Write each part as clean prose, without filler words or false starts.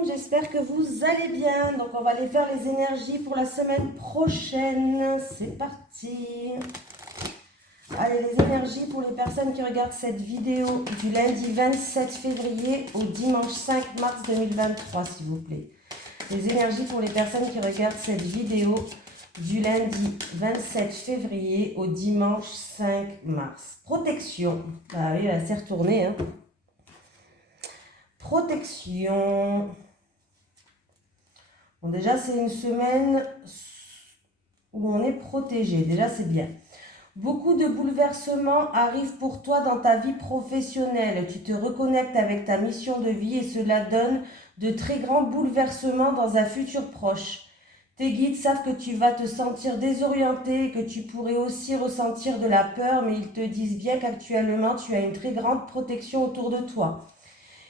monde, j'espère que vous allez bien. Donc on va aller faire les énergies pour la semaine prochaine. C'est parti. Allez, les énergies pour les personnes qui regardent cette vidéo du lundi 27 février au dimanche 5 mars 2023, s'il vous plaît. Les énergies pour les personnes qui regardent cette vidéo du lundi 27 février au dimanche 5 mars. Protection. Ah oui, elle s'est retournée, hein. Protection. Bon, déjà, c'est une semaine où on est protégé. Déjà, c'est bien. Beaucoup de bouleversements arrivent pour toi dans ta vie professionnelle. Tu te reconnectes avec ta mission de vie et cela donne de très grands bouleversements dans un futur proche. Tes guides savent que tu vas te sentir désorienté et que tu pourrais aussi ressentir de la peur, mais ils te disent bien qu'actuellement, tu as une très grande protection autour de toi.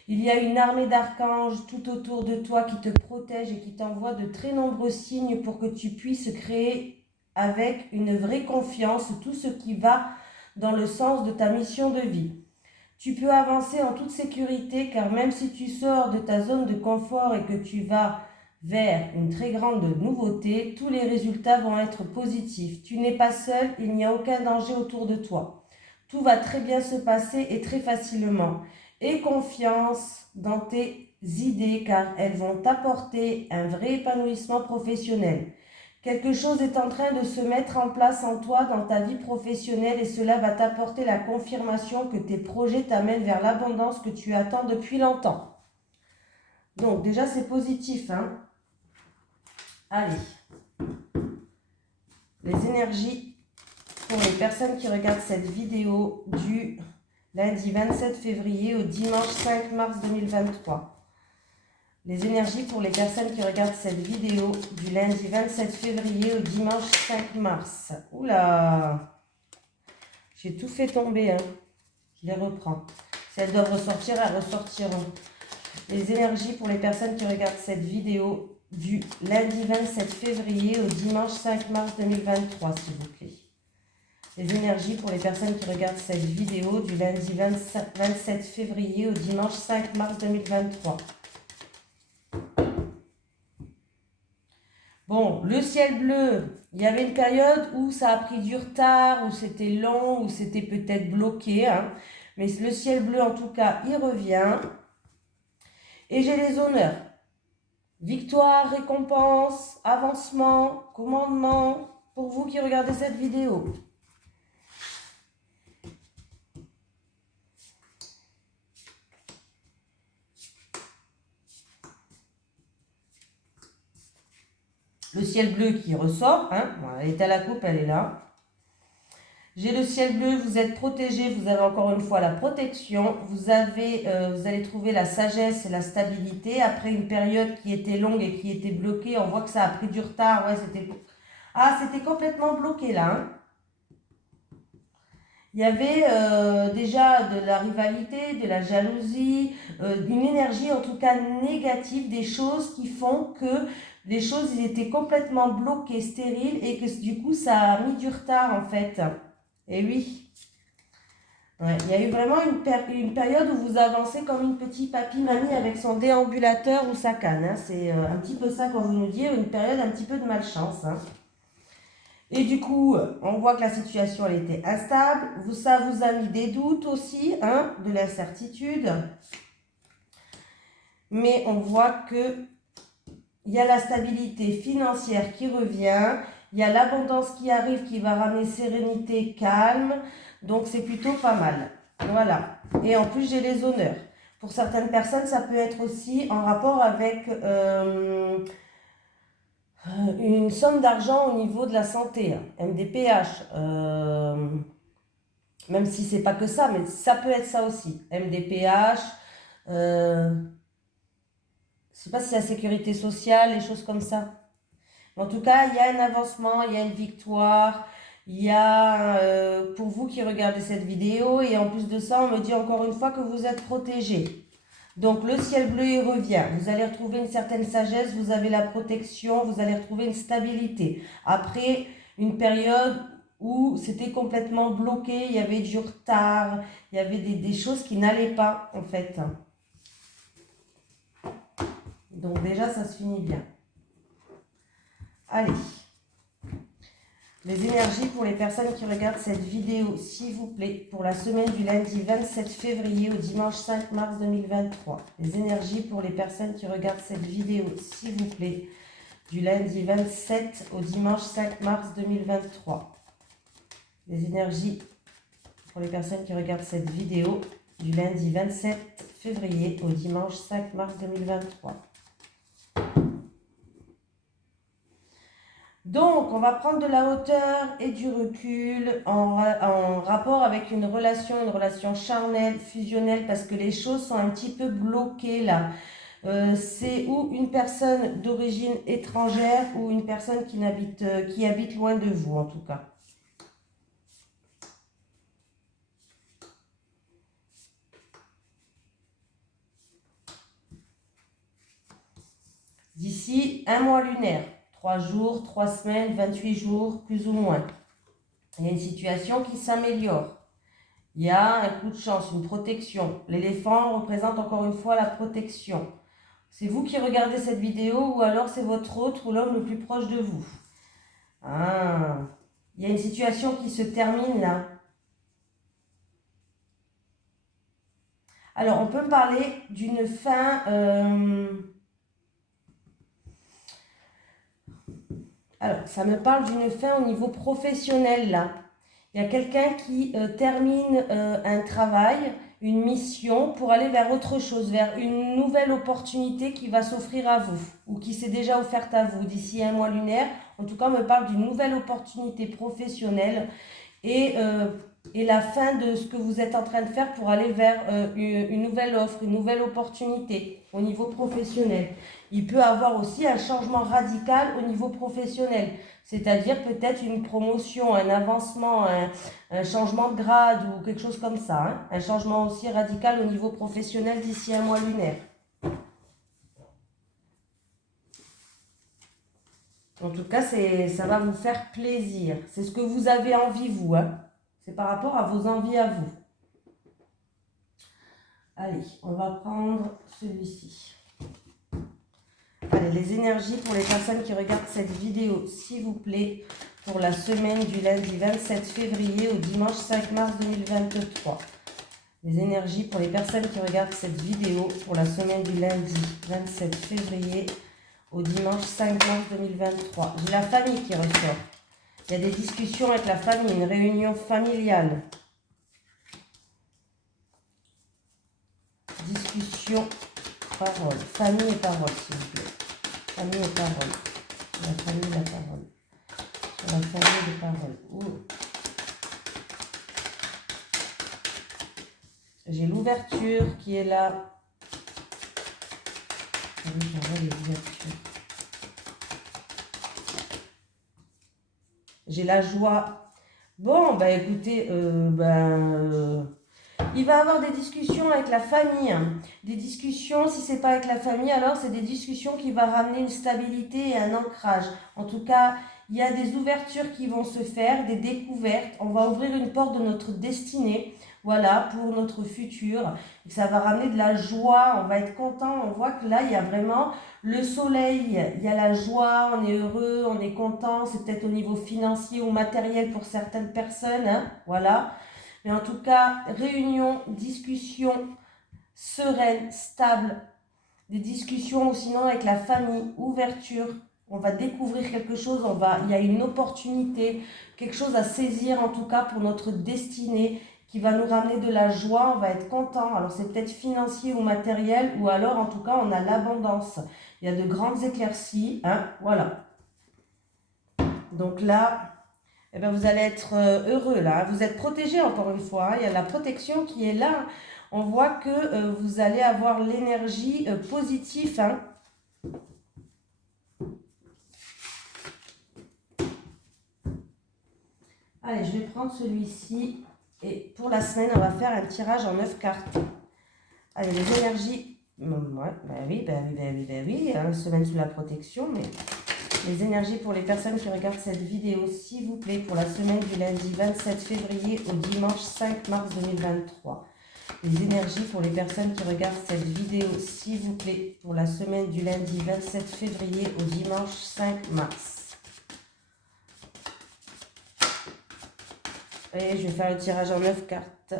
Il y a une armée d'archanges tout autour de toi qui te protège et qui t'envoie de très nombreux signes pour que tu puisses créer avec une vraie confiance tout ce qui va dans le sens de ta mission de vie. Tu peux avancer en toute sécurité car même si tu sors de ta zone de confort et que tu vas vers une très grande nouveauté, tous les résultats vont être positifs. Tu n'es pas seul, il n'y a aucun danger autour de toi. Tout va très bien se passer et très facilement. Aie confiance dans tes idées car elles vont t'apporter un vrai épanouissement professionnel. Quelque chose est en train de se mettre en place en toi dans ta vie professionnelle et cela va t'apporter la confirmation que tes projets t'amènent vers l'abondance que tu attends depuis longtemps. Donc déjà c'est positif, hein. Allez, les énergies pour les personnes qui regardent cette vidéo du lundi 27 février au dimanche 5 mars 2023. Les énergies pour les personnes qui regardent cette vidéo du lundi 27 février au dimanche 5 mars. Oula, j'ai tout fait tomber, hein. Je les reprends. Si elles doivent ressortir, elles ressortiront. Les énergies pour les personnes qui regardent cette vidéo du lundi 27 février au dimanche 5 mars 2023, s'il vous plaît. Les énergies pour les personnes qui regardent cette vidéo du lundi 27 février au dimanche 5 mars 2023. Bon, le ciel bleu, il y avait une période où ça a pris du retard, où c'était long, où c'était peut-être bloqué, hein. Mais le ciel bleu, en tout cas, il revient. Et j'ai les honneurs. Victoire, récompense, avancement, commandement, pour vous qui regardez cette vidéo. Le ciel bleu qui ressort, hein, elle est à la coupe, elle est là. J'ai le ciel bleu, vous êtes protégé, vous avez encore une fois la protection, vous allez trouver la sagesse et la stabilité. Après une période qui était longue et qui était bloquée, on voit que ça a pris du retard, ouais, c'était complètement bloqué là, hein. Il y avait déjà de la rivalité, de la jalousie, une énergie en tout cas négative, des choses qui font que les choses ils étaient complètement bloquées, stériles et que du coup ça a mis du retard en fait. Et oui, ouais, il y a eu vraiment une période où vous avancez comme une petite papy-mamie avec son déambulateur ou sa canne, hein. C'est un petit peu ça qu'on veut nous dire, une période un petit peu de malchance, hein. Et du coup, on voit que la situation elle était instable. Ça vous a mis des doutes aussi, hein, de l'incertitude. Mais on voit que il y a la stabilité financière qui revient. Il y a l'abondance qui arrive qui va ramener sérénité, calme. Donc c'est plutôt pas mal. Voilà. Et en plus, j'ai les honneurs. Pour certaines personnes, ça peut être aussi en rapport avec une somme d'argent au niveau de la santé, hein, MDPH, même si c'est pas que ça, mais ça peut être ça aussi, MDPH, je sais pas si c'est la sécurité sociale, les choses comme ça. En tout cas, il y a un avancement, il y a une victoire, il y a, pour vous qui regardez cette vidéo, et en plus de ça, on me dit encore une fois que vous êtes protégés. Donc le ciel bleu il revient, vous allez retrouver une certaine sagesse, vous avez la protection, vous allez retrouver une stabilité. Après une période où c'était complètement bloqué, il y avait du retard, il y avait des choses qui n'allaient pas en fait. Donc déjà, ça se finit bien. Allez. Les énergies pour les personnes qui regardent cette vidéo, s'il vous plaît, pour la semaine du lundi 27 février au dimanche 5 mars 2023. Les énergies pour les personnes qui regardent cette vidéo, s'il vous plaît, du lundi 27 au dimanche 5 mars 2023. Les énergies pour les personnes qui regardent cette vidéo du lundi 27 février au dimanche 5 mars 2023. Donc, on va prendre de la hauteur et du recul en rapport avec une relation charnelle, fusionnelle, parce que les choses sont un petit peu bloquées là. C'est ou une personne d'origine étrangère ou une personne qui habite loin de vous en tout cas. D'ici un mois lunaire. 3 jours, 3 semaines, 28 jours, plus ou moins. Il y a une situation qui s'améliore. Il y a un coup de chance, une protection. L'éléphant représente encore une fois la protection. C'est vous qui regardez cette vidéo ou alors c'est votre autre ou l'homme le plus proche de vous. Ah, il y a une situation qui se termine là. Alors, on peut me parler d'une fin... Alors, ça me parle d'une fin au niveau professionnel, là. Il y a quelqu'un qui termine un travail, une mission, pour aller vers autre chose, vers une nouvelle opportunité qui va s'offrir à vous, ou qui s'est déjà offerte à vous d'ici un mois lunaire. En tout cas, on me parle d'une nouvelle opportunité professionnelle et la fin de ce que vous êtes en train de faire pour aller vers une nouvelle offre, une nouvelle opportunité au niveau professionnel. Il peut avoir aussi un changement radical au niveau professionnel, c'est-à-dire peut-être une promotion, un avancement, un changement de grade ou quelque chose comme ça. Hein. Un changement aussi radical au niveau professionnel d'ici un mois lunaire. En tout cas, ça va vous faire plaisir. C'est ce que vous avez envie, vous. Hein. C'est par rapport à vos envies à vous. Allez, on va prendre celui-ci. Allez, les énergies pour les personnes qui regardent cette vidéo, s'il vous plaît, pour la semaine du lundi 27 février au dimanche 5 mars 2023. Les énergies pour les personnes qui regardent cette vidéo pour la semaine du lundi 27 février au dimanche 5 mars 2023. J'ai la famille qui ressort. Il y a des discussions avec la famille, une réunion familiale. Discussion, parole. Famille et parole, s'il vous plaît. Famille et parole. La famille et la parole. Sur la famille et parole. J'ai l'ouverture qui est là. Les ouvertures. J'ai la joie. Bon, bah écoutez, il va y avoir des discussions avec la famille. Des discussions, si ce n'est pas avec la famille, alors c'est des discussions qui vont ramener une stabilité et un ancrage. En tout cas, il y a des ouvertures qui vont se faire, des découvertes. On va ouvrir une porte de notre destinée, voilà, pour notre futur. Et ça va ramener de la joie, on va être content. On voit que là, il y a vraiment le soleil, il y a la joie, on est heureux, on est content. C'est peut-être au niveau financier ou matériel pour certaines personnes, hein, voilà. Mais en tout cas, réunion, discussion sereine, stable, des discussions ou sinon avec la famille, ouverture, on va découvrir quelque chose, il y a une opportunité, quelque chose à saisir en tout cas pour notre destinée qui va nous ramener de la joie, on va être content. Alors c'est peut-être financier ou matériel ou alors en tout cas on a l'abondance. Il y a de grandes éclaircies, hein, voilà. Donc là... Eh bien, vous allez être heureux là, vous êtes protégé encore une fois, il y a la protection qui est là. On voit que vous allez avoir l'énergie positive. Hein. Allez, je vais prendre celui-ci et pour la semaine, on va faire un tirage en 9 cartes. Allez, les énergies, ouais, oui, hein, semaine sous la protection, mais... Les énergies pour les personnes qui regardent cette vidéo, s'il vous plaît, pour la semaine du lundi 27 février au dimanche 5 mars 2023. les énergies pour les personnes qui regardent cette vidéo, s'il vous plaît, pour la semaine du lundi 27 février au dimanche 5 mars. Et je vais faire le tirage en 9 cartes.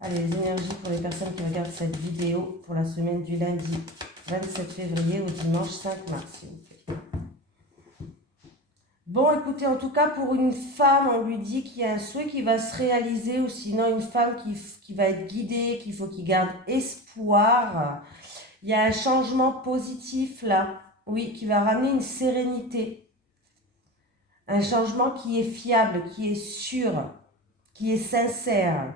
Allez, les énergies pour les personnes qui regardent cette vidéo pour la semaine du lundi 27 février au dimanche 5 mars, s'il vous plaît. Bon, écoutez, en tout cas, pour une femme, on lui dit qu'il y a un souhait qui va se réaliser, ou sinon une femme qui va être guidée, qu'il faut qu'il garde espoir. Il y a un changement positif là, oui, qui va ramener une sérénité. Un changement qui est fiable, qui est sûr, qui est sincère.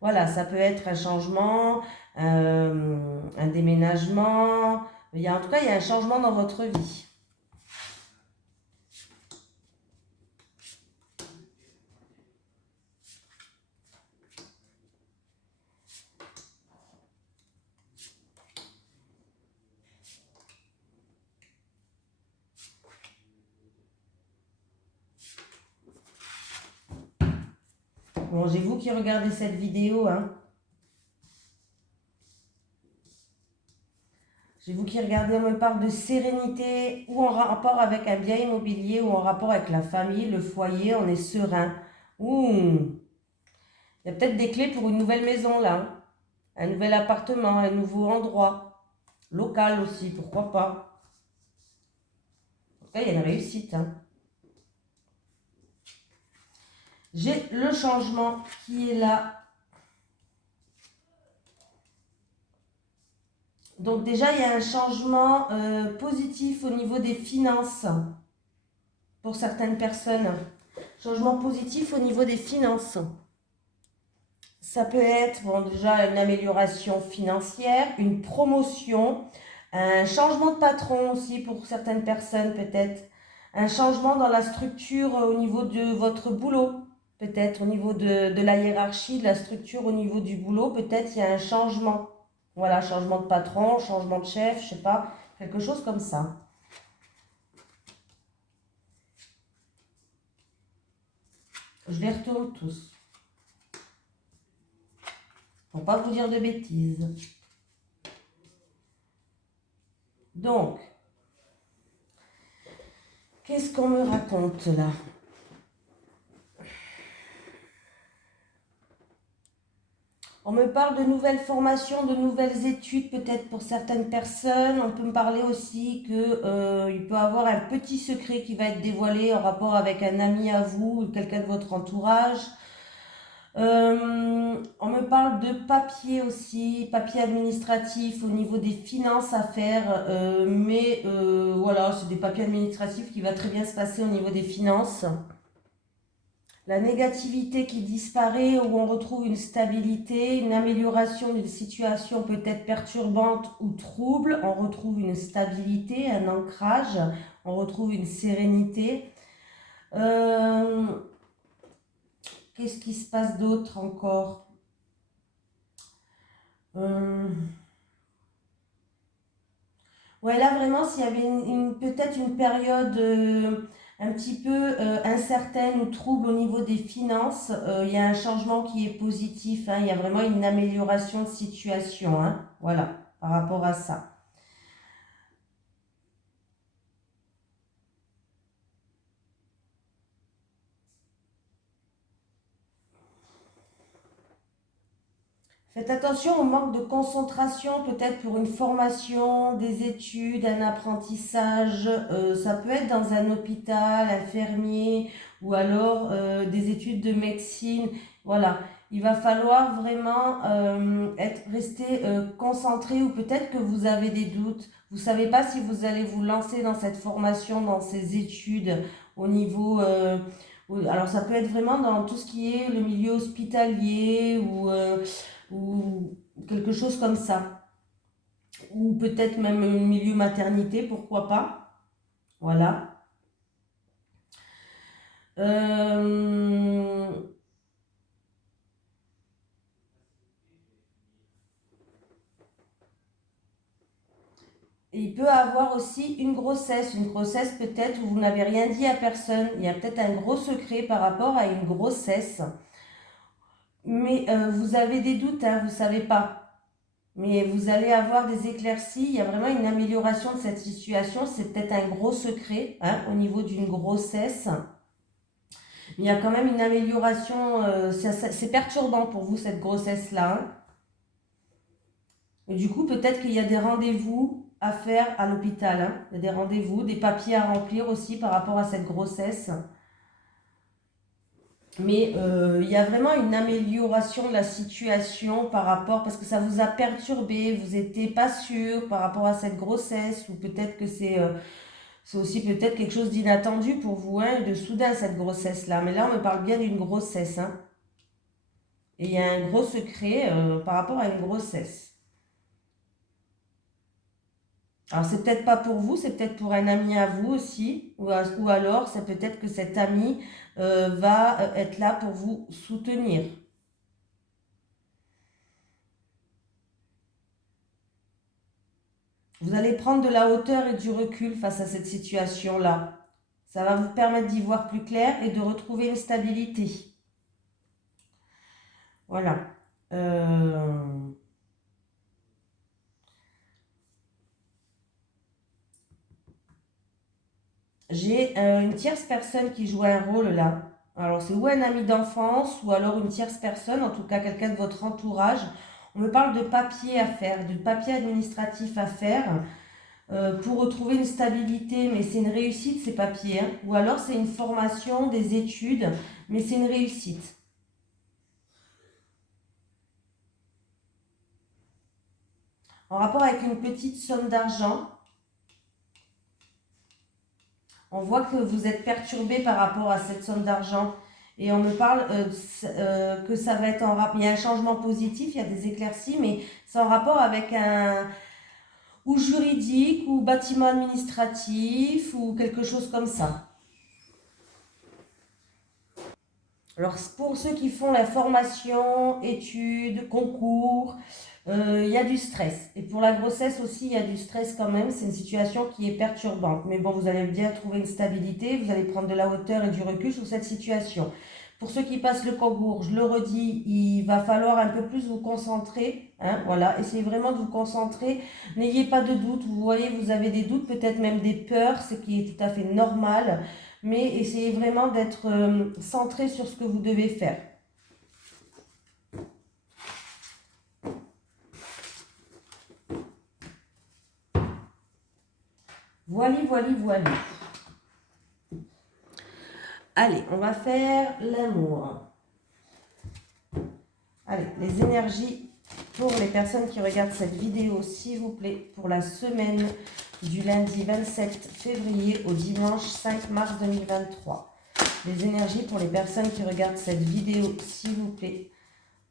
Voilà, ça peut être un changement, un déménagement. En tout cas, il y a un changement dans votre vie. Bon, j'ai vous qui regardez cette vidéo, hein. J'ai vous qui regardez, on me parle de sérénité, ou en rapport avec un bien immobilier, ou en rapport avec la famille, le foyer, on est serein. Ouh, il y a peut-être des clés pour une nouvelle maison là, hein. Un nouvel appartement, un nouveau endroit, local aussi, pourquoi pas. En tout cas, il y a une réussite, hein. J'ai le changement qui est là. Donc déjà, il y a un changement positif au niveau des finances pour certaines personnes. Changement positif au niveau des finances. Ça peut être bon, déjà une amélioration financière, une promotion, un changement de patron aussi pour certaines personnes peut-être. Un changement dans la structure au niveau de votre boulot. Peut-être au niveau de la hiérarchie, de la structure au niveau du boulot, peut-être il y a un changement. Voilà, changement de patron, changement de chef, je sais pas, quelque chose comme ça. Je les retourne tous. Pour pas vous dire de bêtises. Donc, qu'est-ce qu'on me raconte là ? On me parle de nouvelles formations, de nouvelles études, peut-être pour certaines personnes. On peut me parler aussi qu'il peut y avoir un petit secret qui va être dévoilé en rapport avec un ami à vous ou quelqu'un de votre entourage. On me parle de papier aussi, papier administratif au niveau des finances à faire. Voilà, c'est des papiers administratifs qui va très bien se passer au niveau des finances. La négativité qui disparaît, où on retrouve une stabilité, une amélioration d'une situation peut-être perturbante ou trouble, on retrouve une stabilité, un ancrage, on retrouve une sérénité. Qu'est-ce qui se passe d'autre encore ? Ouais, là vraiment, s'il y avait peut-être une période un petit peu incertaine ou trouble au niveau des finances, il y a un changement qui est positif, hein, il y a vraiment une amélioration de situation, hein, voilà, par rapport à ça. Faites attention au manque de concentration, peut-être pour une formation, des études, un apprentissage. Ça peut être dans un hôpital, infirmier, ou alors des études de médecine. Voilà, il va falloir vraiment rester concentré, ou peut-être que vous avez des doutes. Vous ne savez pas si vous allez vous lancer dans cette formation, dans ces études au niveau... alors ça peut être vraiment dans tout ce qui est le milieu hospitalier ou quelque chose comme ça. Ou peut-être même un milieu maternité, pourquoi pas. Voilà. Il peut avoir aussi une grossesse peut-être où vous n'avez rien dit à personne. Il y a peut-être un gros secret par rapport à une grossesse. Mais vous avez des doutes, hein, vous ne savez pas. Mais vous allez avoir des éclaircies. Il y a vraiment une amélioration de cette situation. C'est peut-être un gros secret, hein, au niveau d'une grossesse. Il y a quand même une amélioration. C'est perturbant pour vous, cette grossesse-là, hein. Et du coup, peut-être qu'il y a des rendez-vous à faire à l'hôpital, hein. Il y a des rendez-vous, des papiers à remplir aussi par rapport à cette grossesse. Mais il y a vraiment une amélioration de la situation par rapport, parce que ça vous a perturbé, vous n'étiez pas sûr par rapport à cette grossesse, ou peut-être que c'est aussi peut-être quelque chose d'inattendu pour vous, hein, de soudain cette grossesse-là. Mais là, on me parle bien d'une grossesse, hein. Et il y a un gros secret par rapport à une grossesse. Alors, c'est peut-être pas pour vous, c'est peut-être pour un ami à vous aussi, ou alors c'est peut-être que cet ami va être là pour vous soutenir. Vous allez prendre de la hauteur et du recul face à cette situation-là. Ça va vous permettre d'y voir plus clair et de retrouver une stabilité. Voilà. J'ai une tierce personne qui joue un rôle là. Alors c'est ou un ami d'enfance ou alors une tierce personne, en tout cas quelqu'un de votre entourage. On me parle de papier à faire, de papier administratif à faire pour retrouver une stabilité, mais c'est une réussite ces papiers, hein. Ou alors c'est une formation, des études, mais c'est une réussite. En rapport avec une petite somme d'argent, on voit que vous êtes perturbé par rapport à cette somme d'argent. Et on me parle que ça va être en rapport. Il y a un changement positif, il y a des éclaircies, mais c'est en rapport avec un ou juridique ou bâtiment administratif ou quelque chose comme ça. Alors pour ceux qui font la formation, études, concours, il y a du stress. Et pour la grossesse aussi, il y a du stress quand même. C'est une situation qui est perturbante. Mais bon, vous allez bien trouver une stabilité, vous allez prendre de la hauteur et du recul sur cette situation. Pour ceux qui passent le concours, je le redis, il va falloir un peu plus vous concentrer, hein, voilà, essayez vraiment de vous concentrer. N'ayez pas de doute. Vous voyez, vous avez des doutes, peut-être même des peurs, ce qui est tout à fait normal. Mais essayez vraiment d'être centré sur ce que vous devez faire. Voilà, voilà, voilà. Allez, on va faire l'amour. Allez, les énergies pour les personnes qui regardent cette vidéo, s'il vous plaît, pour la semaine du lundi 27 février au dimanche 5 mars 2023. Les énergies pour les personnes qui regardent cette vidéo, s'il vous plaît,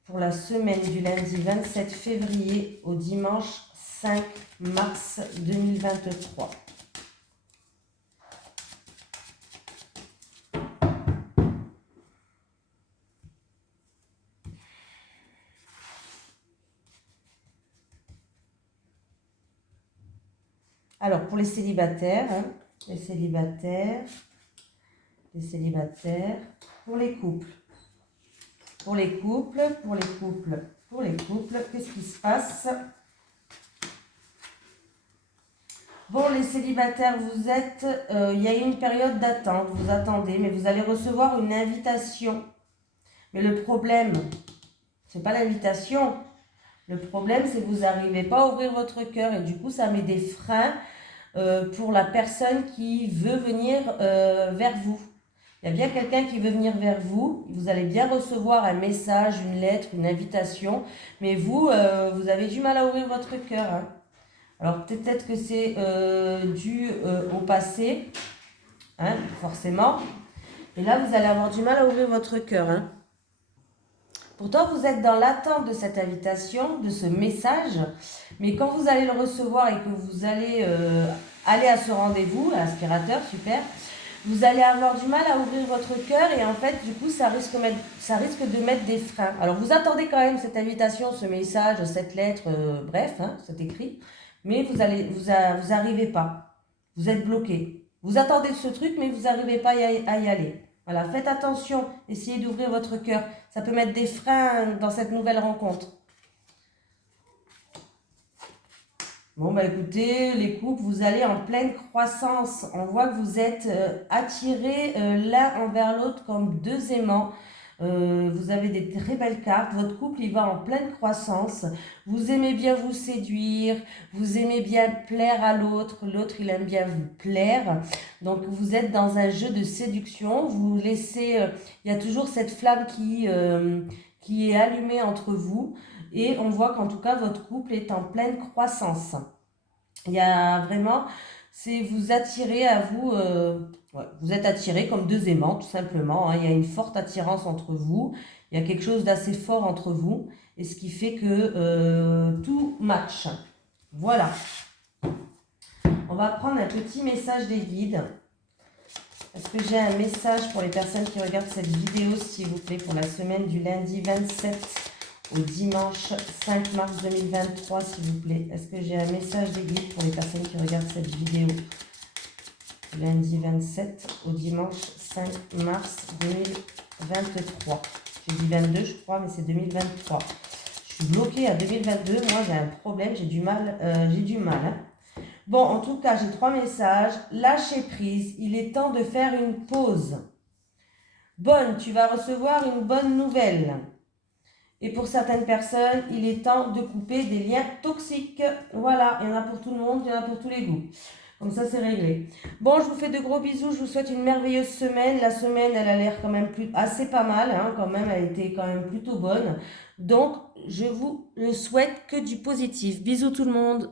pour la semaine du lundi 27 février au dimanche 5 mars 2023. Alors, pour les célibataires, hein, les célibataires, pour les couples, qu'est-ce qui se passe? Bon, les célibataires, vous êtes, il y a une période d'attente, vous attendez, mais vous allez recevoir une invitation. Mais le problème, c'est pas l'invitation. Le problème, c'est que vous n'arrivez pas à ouvrir votre cœur et du coup, ça met des freins pour la personne qui veut venir vers vous. Il y a bien quelqu'un qui veut venir vers vous. Vous allez bien recevoir un message, une lettre, une invitation, mais vous, vous avez du mal à ouvrir votre cœur, hein. Alors peut-être que c'est dû au passé, hein, forcément. Et là, vous allez avoir du mal à ouvrir votre cœur, hein. Pourtant, vous êtes dans l'attente de cette invitation, de ce message. Mais quand vous allez le recevoir et que vous allez aller à ce rendez-vous, à l'aspirateur, super, vous allez avoir du mal à ouvrir votre cœur et en fait, du coup, ça risque de mettre des freins. Alors, vous attendez quand même cette invitation, ce message, cette lettre, bref, hein, cet écrit, mais vous n'arrivez pas. Vous êtes bloqué. Vous attendez ce truc, mais vous n'arrivez pas à y aller. Voilà, faites attention, essayez d'ouvrir votre cœur. Ça peut mettre des freins dans cette nouvelle rencontre. Bon, bah écoutez, les couples, vous allez en pleine croissance. On voit que vous êtes attirés l'un envers l'autre comme deux aimants. Vous avez des très belles cartes. Votre couple, il va en pleine croissance. Vous aimez bien vous séduire. Vous aimez bien plaire à l'autre. L'autre, il aime bien vous plaire. Donc, vous êtes dans un jeu de séduction. Vous laissez... il y a toujours cette flamme qui est allumée entre vous. Et on voit qu'en tout cas, votre couple est en pleine croissance. Il y a vraiment, c'est vous attirez à vous, vous êtes attirés comme deux aimants, tout simplement. Hein. Il y a une forte attirance entre vous. Il y a quelque chose d'assez fort entre vous. Et ce qui fait que tout match. Voilà. On va prendre un petit message des guides. Est-ce que j'ai un message pour les personnes qui regardent cette vidéo, s'il vous plaît, pour la semaine du lundi 27 au dimanche 5 mars 2023, s'il vous plaît. Est-ce que j'ai un message des guides pour les personnes qui regardent cette vidéo? Lundi 27 au dimanche 5 mars 2023. J'ai dit 22, je crois, mais c'est 2023. Je suis bloquée à 2022. Moi, j'ai un problème. J'ai du mal. Hein. Bon, en tout cas, j'ai 3 messages. Lâchez prise. Il est temps de faire une pause. Bonne, tu vas recevoir une bonne nouvelle. Et pour certaines personnes, il est temps de couper des liens toxiques. Voilà, il y en a pour tout le monde, il y en a pour tous les goûts. Comme ça, c'est réglé. Bon, je vous fais de gros bisous. Je vous souhaite une merveilleuse semaine. La semaine, elle a l'air quand même assez pas mal. Hein, quand même, elle était quand même plutôt bonne. Donc, je vous le souhaite que du positif. Bisous tout le monde.